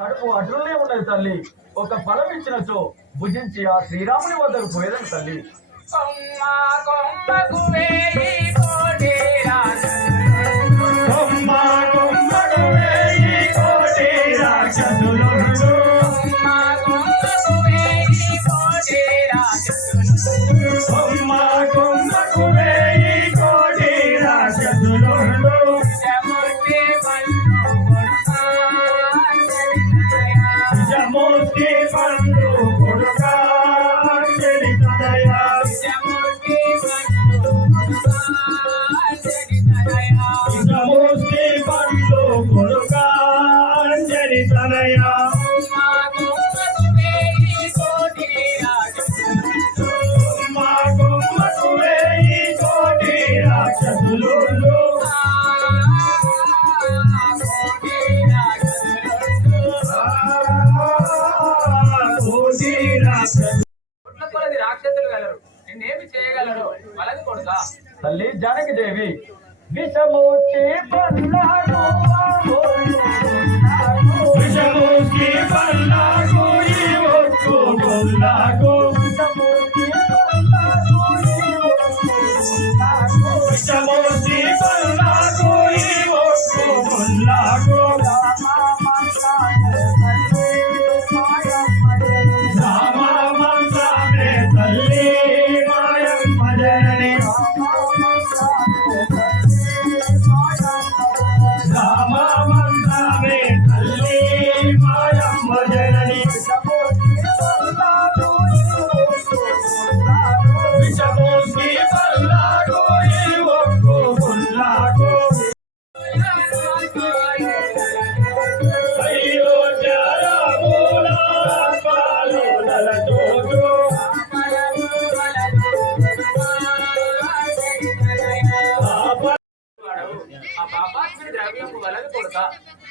కడుపు అడ్రులే ఉన్నది తల్లి. ఒక ఫలం ఇచ్చినచో భుజించి ఆ శ్రీరాముని వద్దకు పోయేదని తల్లి. దేవి. విషమూర్తి పల్లాకు విషమూర్తి పల్లాకు ఒట్టు పల్లాకు విషమూర్తి పల్లాకు విషమూర్తి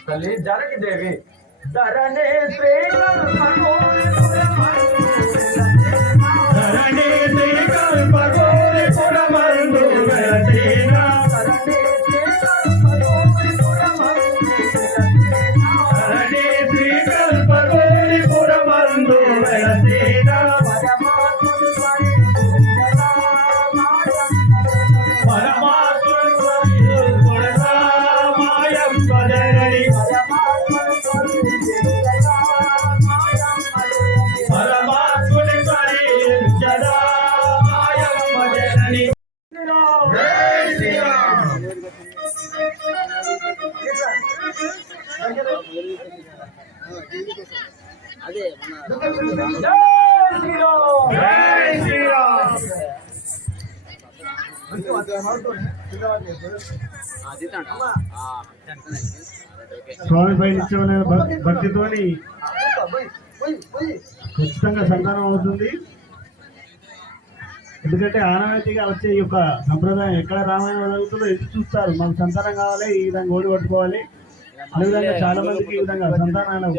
తల్లి జరగదేవి ధరణే శ్రీ స్వామి స్వామిపై నిత్యమైన భక్తితో ఖచ్చితంగా సంతానం అవుతుంది. ఎందుకంటే ఆనవాయితీగా వచ్చే ఈ యొక్క సంప్రదాయం ఎక్కడ రామాయణం జరుగుతుందో ఎటు చూస్తారు. మనకు సంతానం కావాలి ఈ విధంగా ఓడి పట్టుకోవాలి. అదేవిధంగా చాలా మందికి ఈ విధంగా సంతానాలు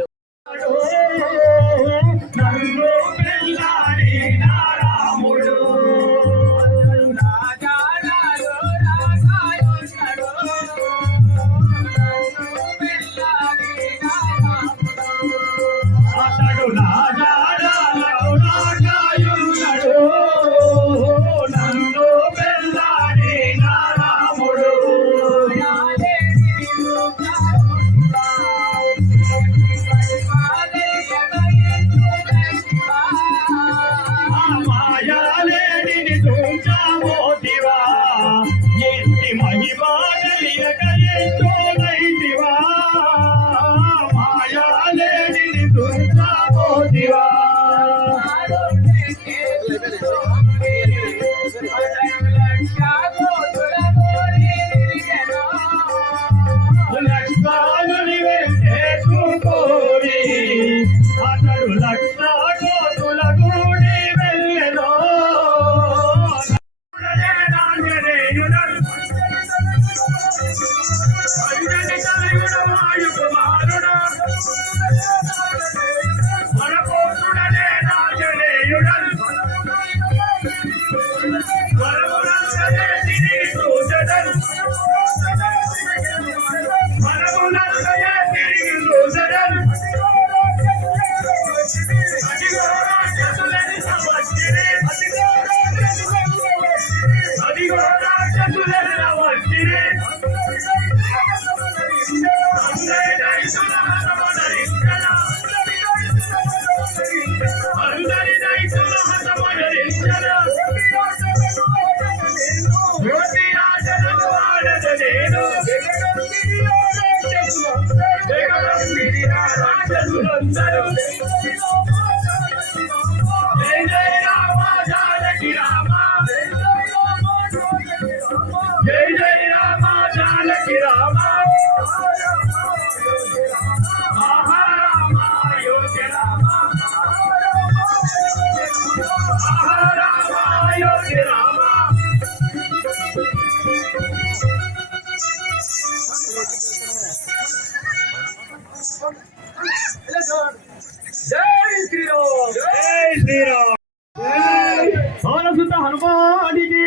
సోనసుత హనుమానికి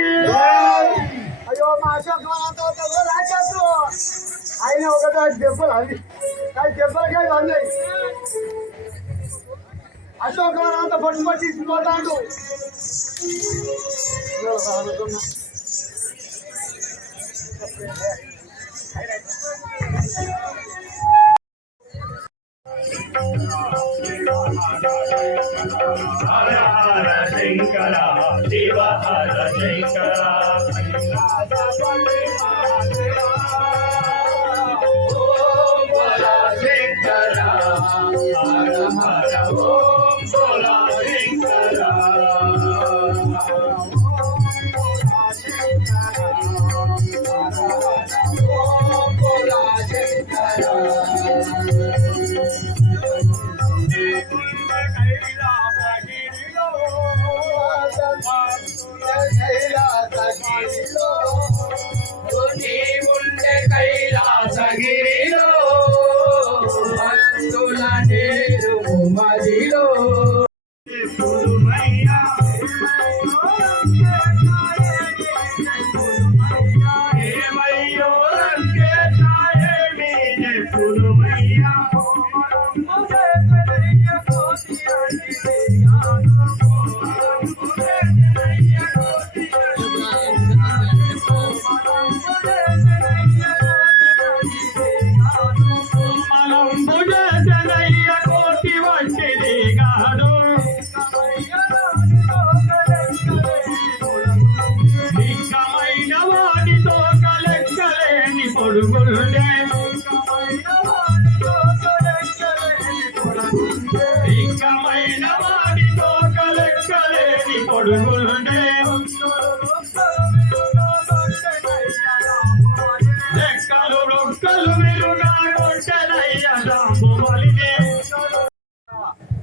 అయ్యో మా అశోక్ ఆయన ఒకటో దెబ్బలు అది వనంతో తీసుకుపోతాడు హర శంకర శివ హర శంకర శంకర హర హర నీవుండే కైలాసగిరిలో.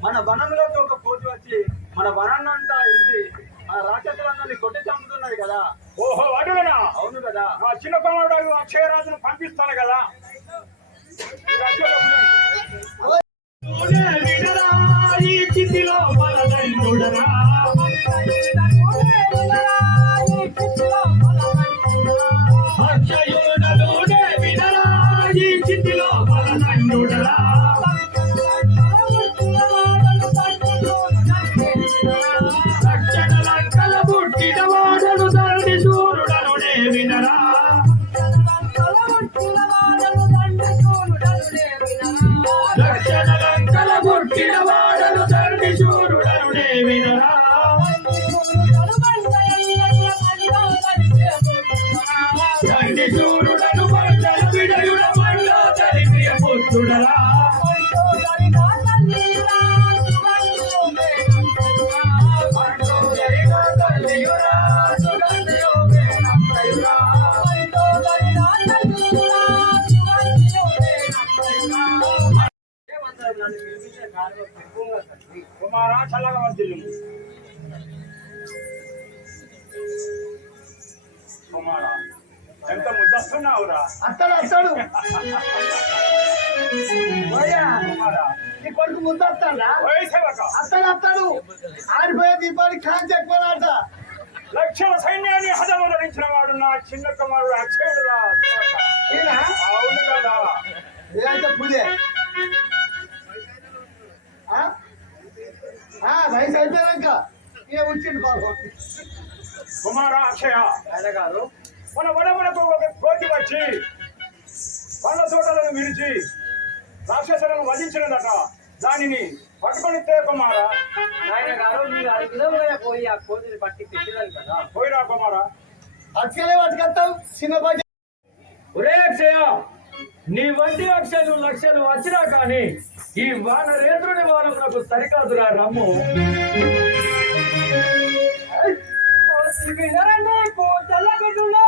మన వనంలోకి ఒక కోతి వచ్చి మన వనాన్ని అంతా ఇచ్చి మన రాక్షసులందరినీ కొట్టి చంపుతున్నది కదా. ఓహో అడుగునా అవును కదా. ఆ చిన్న కుమారుడు అక్షయరాజును పంపిస్తాను noodle, కుమారా చల్లగా వర్తిల్లు కుమారా ఎంత ముద్దస్తున్నావురా. అత్తాడు అత్తాడు. నీ కొడుకు ముందు వస్తాడా ఓయ్ సేవక. అత్తాడు అత్తాడు. ఆడిపోయే దీపానికి కాంతి ఎక్కువనాట లక్షల సైన్యాన్ని హతమరించిన వాడు నా చిన్న కుమారుడు. ఈయన? అవును కదా. ఆ? ఆ, వయసు అయిపోయాక ఈయన వచ్చిండు బాబు కుమార అక్షయ ఆయన గారు. మన వడమునకు ఒక కోతి వచ్చి పండ్ల తోటలను విరిచి రాక్షసులను వధించినదట. దానిని పట్టుకొని తేకుమారా నాయన గారు మీరు పోయి ఆ కోతిని పట్టి పెట్టినారు కదా. పోయిరా కుమారా. అటుకలే పట్టుకొస్తావు చిన్న ఒరే అక్షయ నీ వంటి అక్షలు లక్షలు వచ్చినా కానీ ఈ వానరేంద్రుని వారు నాకు సరికాదురా రమ్ము. వినరండి పూతల బిడ్డలో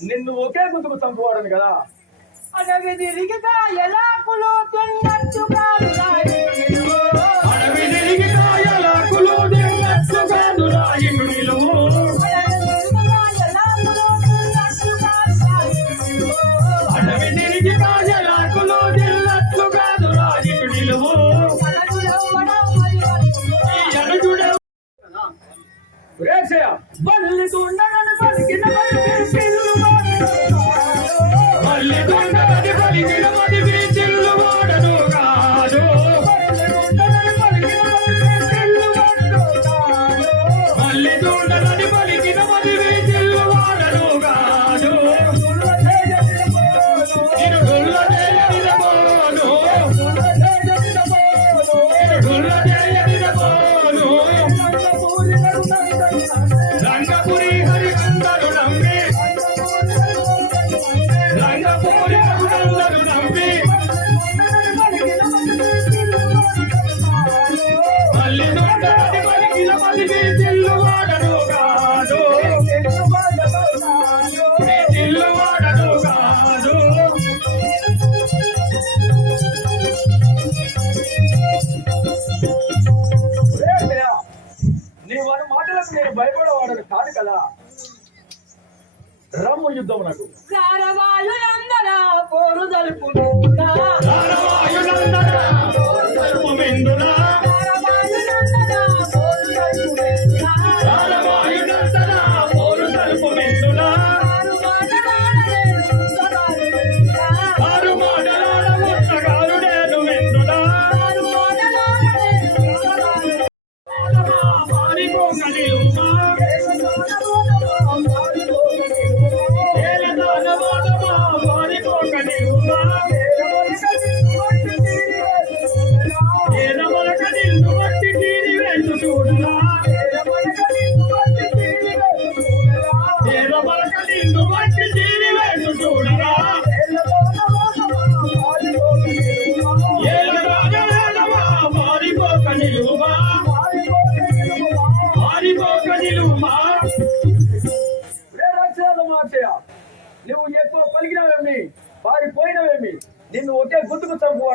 నిన్ను ఒకే గుంతుకు చంపువాడని కదా? అడవి తిరిగితే ఎలా కులు తిన్నట్టుగా అడవి నేను వాడి మాటలకు నేను భయపడవాడను కాదు కదా. రమ్ము యుద్ధం నాకు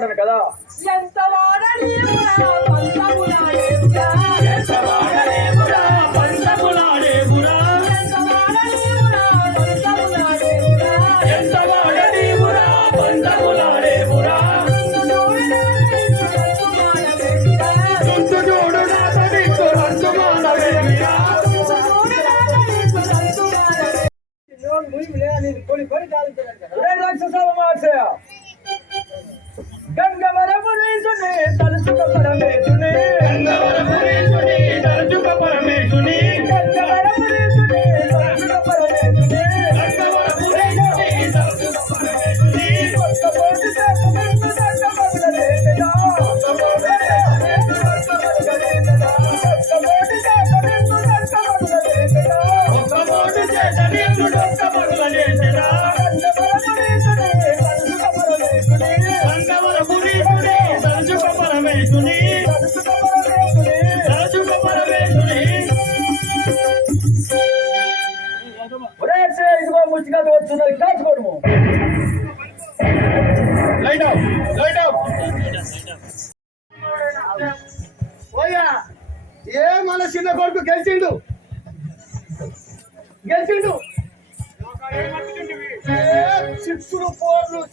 గుర్తుకు కదా? ఎంత వాడలేమురా పరమేశుని పరమేశుని తరచుక పరమేశుని.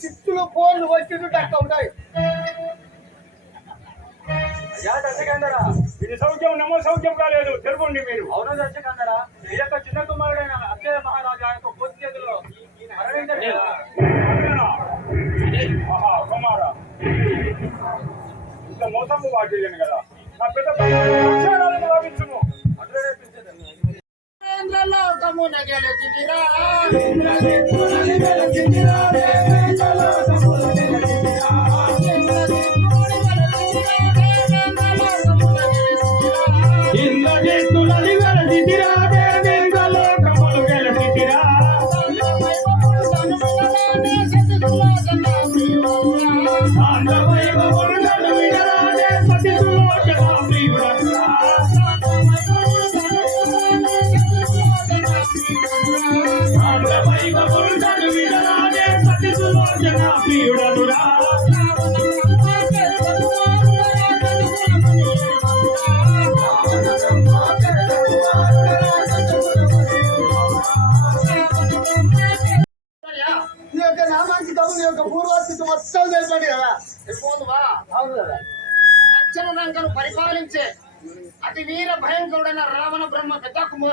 చిత్తులు పోర్లు చిత్తులు పోర్లు వచ్చిండు అక్క ఉంటాయి ఇది సౌఖ్యం నమో సౌఖ్యం కాలేదు. తెలుపండి మీరు. అవును దర్శకందరా ఈ యొక్క చిన్న కుమారుడైన అక్షయ మహారాజా యొక్క పూర్తి చేతిలో మరణించాడు కదా. అవునా? ఆహా, కుమారా. ఇంత మోసము వాటిల్లేను కదా. నా పెద్ద లోకమున గెలిచిదిరా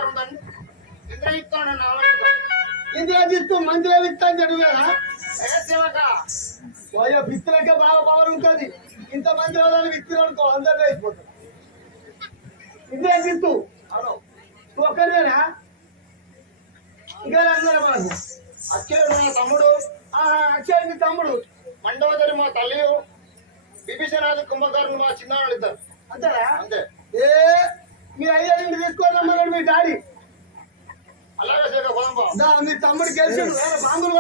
పెద్ద కుమారుడని ఇంద్రయుక్తుడని ఆలోచించాడు ఇంద్రజిత్తు మందిర విత్తం చెడువేనా సేవక? పోయా విత్తులకే బాగా పవర్ ఉంటుంది. ఇంత మంది వాళ్ళని విత్తులు అనుకో అందరు వేసిపోతారు ఇంద్రజిత్తు అవును నువ్వు ఒక్కరివేనా ఇంకా అందరూ మనకు? అక్షయుడు మా తమ్ముడు? అక్షయ్ నీ తమ్ముడు. మండవదరి మా తల్లి విభీషణాది కుంభకర్ణులు మా చిన్నాడు ఇద్దరు. అంతేనా? అంతే. ఏ మీ అయ్యాన్ని తీసుకోవాలమ్మన్నాడు మీ డాడీ. మీ తమ్ముడు గెలిచాడు వేరే బాంబులు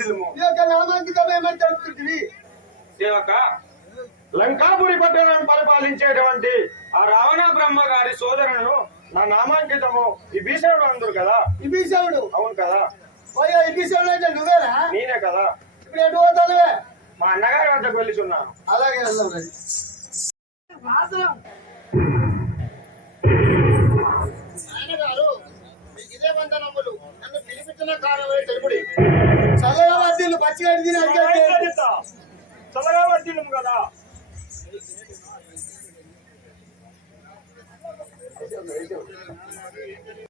ఈ యొక్క సేవక. లంకాపురి పట్టణం పరిపాలించేటువంటి ఆ రావణ బ్రహ్మ గారి సోదరుడు నా నామాంకితము ఈ భీషణుడు అందరు కదా? విభీషణుడు అవును కదా? అయ్యా విభీషణుడు అంటే నువ్వేనా? నేనే కదా? ఇప్పుడు ఎటు పోతానువే మా అన్నగారి వద్దకు వెళ్ళిచున్నాను అలాగే వెళ్దాం ఎత్తున కారణమైన తెలుగుడి. చల్లగా వడ్డీలు పచ్చి కడిగి చల్లగా కదా.